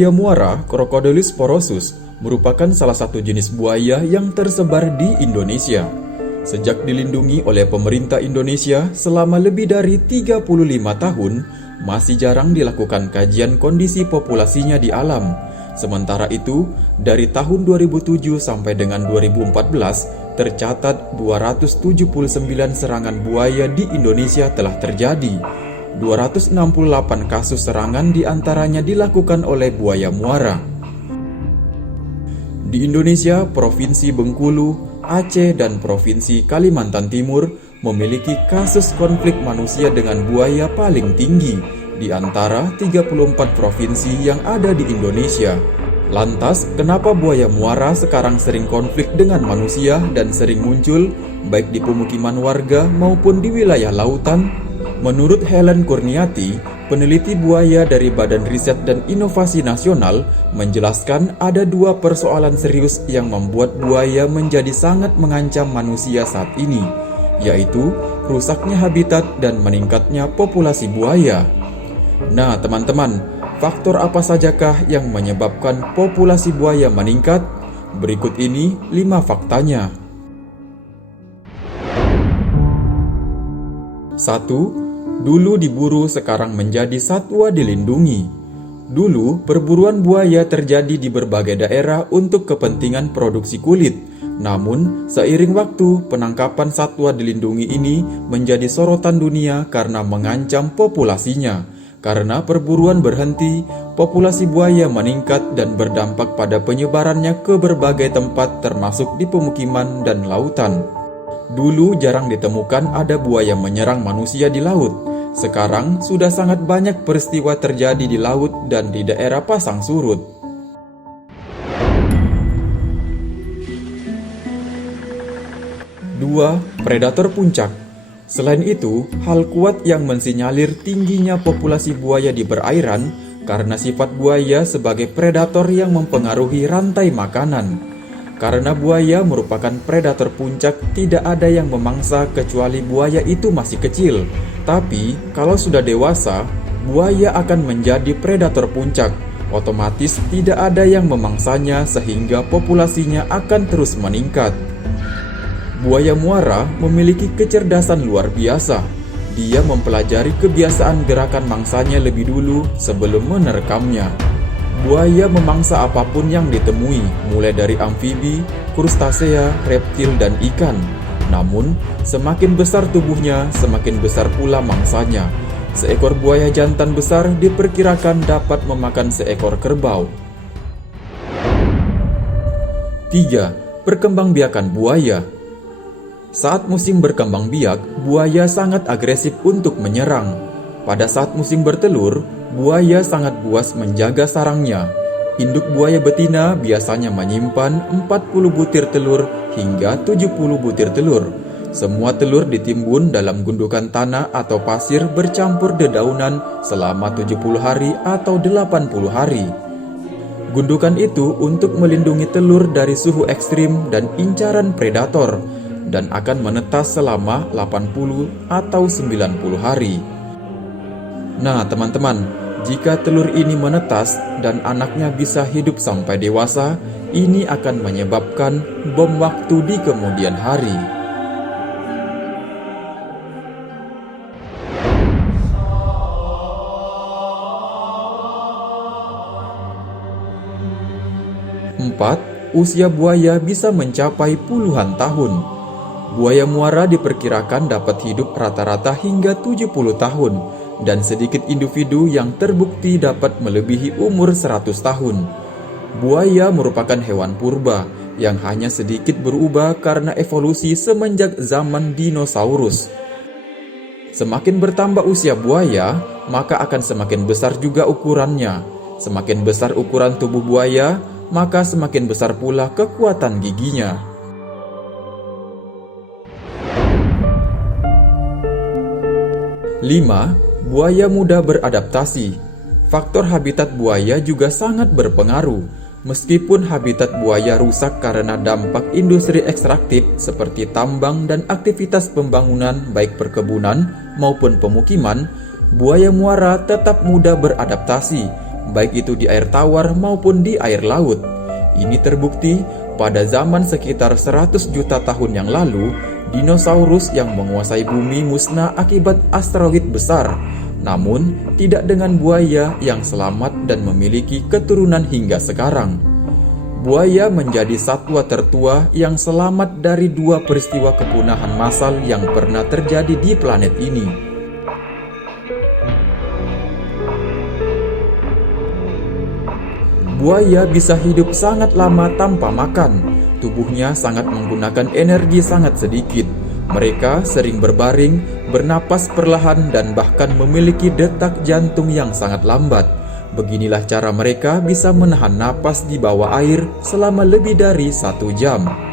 Buaya muara Crocodylus porosus merupakan salah satu jenis buaya yang tersebar di Indonesia. Sejak dilindungi oleh pemerintah Indonesia selama lebih dari 35 tahun, masih jarang dilakukan kajian kondisi populasinya di alam. Sementara itu, dari tahun 2007 sampai dengan 2014, tercatat 279 serangan buaya di Indonesia telah terjadi. 268 kasus serangan diantaranya dilakukan oleh buaya muara. Di Indonesia, Provinsi Bengkulu, Aceh, dan Provinsi Kalimantan Timur memiliki kasus konflik manusia dengan buaya paling tinggi di antara 34 provinsi yang ada di Indonesia. Lantas, kenapa buaya muara sekarang sering konflik dengan manusia dan sering muncul baik di pemukiman warga maupun di wilayah lautan? Menurut Helen Kurniati, peneliti buaya dari Badan Riset dan Inovasi Nasional, menjelaskan ada dua persoalan serius yang membuat buaya menjadi sangat mengancam manusia saat ini, yaitu rusaknya habitat dan meningkatnya populasi buaya. Nah, teman-teman, faktor apa sajakah yang menyebabkan populasi buaya meningkat? Berikut ini 5 faktanya. 1. Dulu diburu, sekarang menjadi satwa dilindungi. Dulu, perburuan buaya terjadi di berbagai daerah untuk kepentingan produksi kulit. Namun, seiring waktu, penangkapan satwa dilindungi ini menjadi sorotan dunia karena mengancam populasinya. Karena perburuan berhenti, populasi buaya meningkat dan berdampak pada penyebarannya ke berbagai tempat termasuk di pemukiman dan lautan. Dulu jarang ditemukan ada buaya menyerang manusia di laut. Sekarang sudah sangat banyak peristiwa terjadi di laut dan di daerah pasang surut. 2. Predator puncak. Selain itu, hal kuat yang mensinyalir tingginya populasi buaya di perairan karena sifat buaya sebagai predator yang mempengaruhi rantai makanan. Karena buaya merupakan predator puncak, tidak ada yang memangsa kecuali buaya itu masih kecil. Tapi, kalau sudah dewasa, buaya akan menjadi predator puncak. Otomatis tidak ada yang memangsanya sehingga populasinya akan terus meningkat. Buaya muara memiliki kecerdasan luar biasa. Dia mempelajari kebiasaan gerakan mangsanya lebih dulu sebelum menerkamnya. Buaya memangsa apapun yang ditemui, mulai dari amfibi, krustasea, reptil, dan ikan. Namun, semakin besar tubuhnya, semakin besar pula mangsanya. Seekor buaya jantan besar diperkirakan dapat memakan seekor kerbau. 3. Perkembangbiakan buaya. Saat musim berkembang biak, buaya sangat agresif untuk menyerang. Pada saat musim bertelur, buaya sangat buas menjaga sarangnya. Induk buaya betina biasanya menyimpan 40 butir telur hingga 70 butir telur. Semua telur ditimbun dalam gundukan tanah atau pasir bercampur dedaunan selama 70 hari atau 80 hari. Gundukan itu untuk melindungi telur dari suhu ekstrim dan incaran predator dan akan menetas selama 80 atau 90 hari. Nah, teman-teman, jika telur ini menetas dan anaknya bisa hidup sampai dewasa, ini akan menyebabkan bom waktu di kemudian hari. Empat, usia buaya bisa mencapai puluhan tahun. Buaya muara diperkirakan dapat hidup rata-rata hingga 70 tahun. Dan sedikit individu yang terbukti dapat melebihi umur 100 tahun. Buaya merupakan hewan purba yang hanya sedikit berubah karena evolusi semenjak zaman dinosaurus. Semakin bertambah usia buaya, maka akan semakin besar juga ukurannya. Semakin besar ukuran tubuh buaya, maka semakin besar pula kekuatan giginya. 5. Buaya mudah beradaptasi. Faktor habitat buaya juga sangat berpengaruh. Meskipun habitat buaya rusak karena dampak industri ekstraktif seperti tambang dan aktivitas pembangunan baik perkebunan maupun pemukiman, buaya muara tetap mudah beradaptasi baik itu di air tawar maupun di air laut. Ini terbukti pada zaman sekitar 100 juta tahun yang lalu, dinosaurus yang menguasai bumi musnah akibat asteroid besar. Namun, tidak dengan buaya yang selamat dan memiliki keturunan hingga sekarang. Buaya menjadi satwa tertua yang selamat dari 2 peristiwa kepunahan massal yang pernah terjadi di planet ini. Buaya bisa hidup sangat lama tanpa makan. Tubuhnya sangat menggunakan energi sangat sedikit. Mereka sering berbaring, bernapas perlahan, dan bahkan memiliki detak jantung yang sangat lambat. Beginilah cara mereka bisa menahan napas di bawah air selama lebih dari 1 jam.